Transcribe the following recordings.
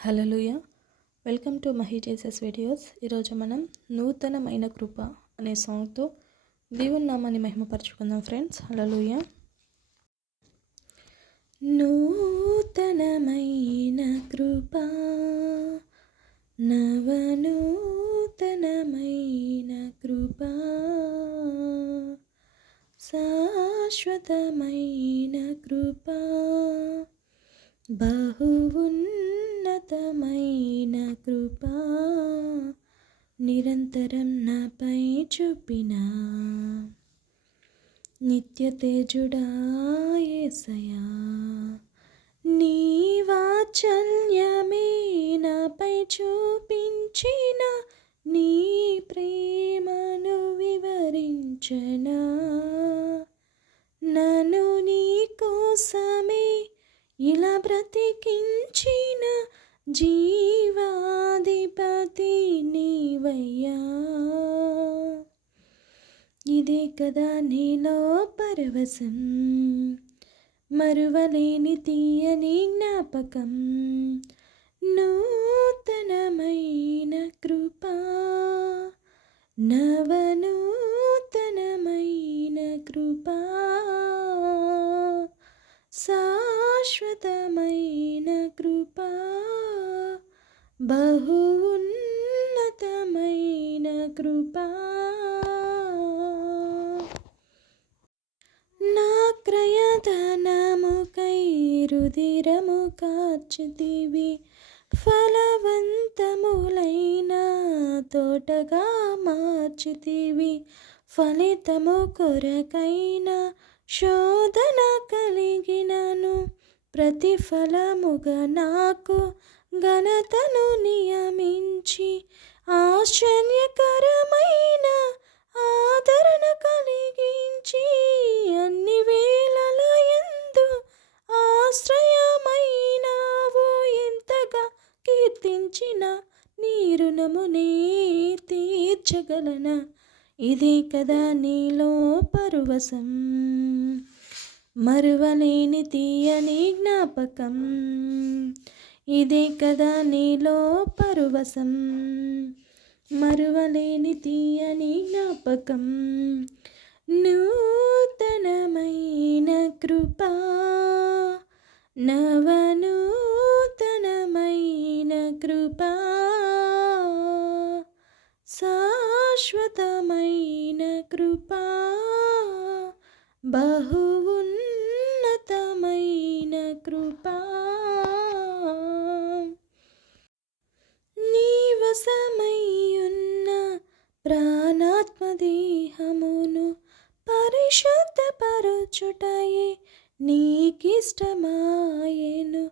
హలోయ welcome to Mahi జేసెస్ videos. ఈరోజు మనం నూతనమైన కృప అనే సాంగ్తో దేవుని నామాన్ని మహిమపరచుకుందాం ఫ్రెండ్స్. హలోయ నూతనమైన కృప నవనూతనమైన కృప శాశ్వతమైన కృప బహు కృప నిరంతరం నాపై చూపిన నిత్య తేజుడాయేసయా నీ వాచల్యమే నాపై చూపించిన నీ ప్రేమను వివరించనా నన్ను నీ కోసమే ఇలా ప్రతి అయ్యా. ఇదే కదా నీలో పరవశం. మరువలేని తీయని జ్ఞాపకం. నూతనమైన కృప. నవనూతనమైన కృప. శాశ్వతమైన కృప. బహు కృప. నా క్రయధనముకై రుధిరము కార్చితివి ఫలవంతములైన తోటగా మార్చితివి. ఫలితము కొరకైన శోధన కలిగినను. ప్రతిఫలముగా నాకు ఘనతను నియమించి ఆశ్చర్యకరమైన ఆదరణ కలిగించి అన్ని వేళల ఎందు ఆశ్రయమైనావో ఎంతగా కీర్తించిన నీ రుణమునే తీర్చగలన? ఇదే కదా నీలో పరువశం మరువలేని తీయని జ్ఞాపకం. ఇదే కదా నీలో పరువశం. మరువలేని తీయని జ్ఞాపకం. నూతనమైన కృప. నవనూతనమైన కృప. శాశ్వతమైన కృప. బహు పరిశుద్ధపరచుటయే నీకిష్టమాయేను.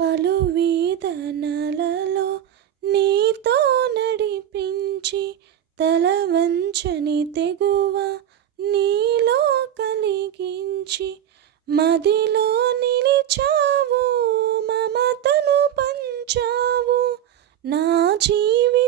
పలు వేదనలలో నీతో నడిపించి తలవంచని తెగువ నీలో కలిగించి మదిలో నిలిచావు మమతను పంచావు. నా జీవి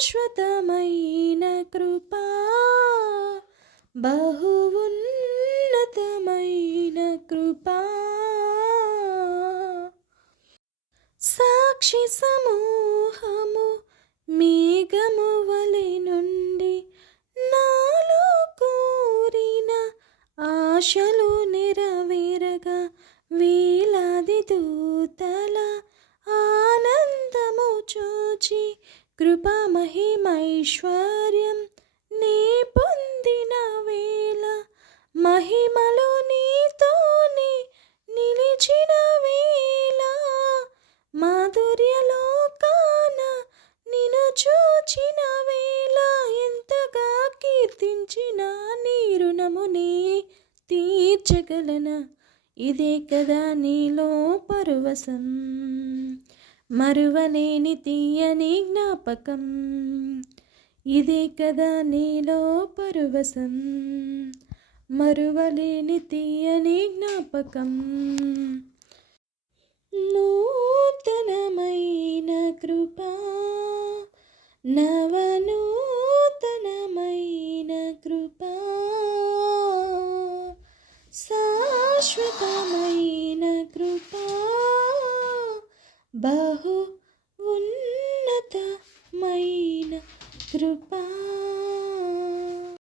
శాశ్వతమైన కృప బహు ఉన్నతమైన కృప. సాక్షి సమూహము మేఘము వలె నుండి నాలో కోరిన ఆశలు నెరవేరగా వేలాది దూతల ఆనందము చూచి కృపా మహిమైశ్వర్యం నీ పొందిన వేళ మహిమలో నీతోని నిలిచిన వేళ మాధుర్యలోకాన నిను చూచిన వేళ ఎంతగా కీర్తించిన తీర్చగలన? ఇదే కదా నీలో పరువశం. మరువలేని తీయని జ్ఞాపకం. ఇదే కదా నీలో పరువసం మరువలేని తీయని జ్ఞాపకం. నూతనమైన కృపా. నవనూతనమైన కృపా. శాశ్వతమైన బహు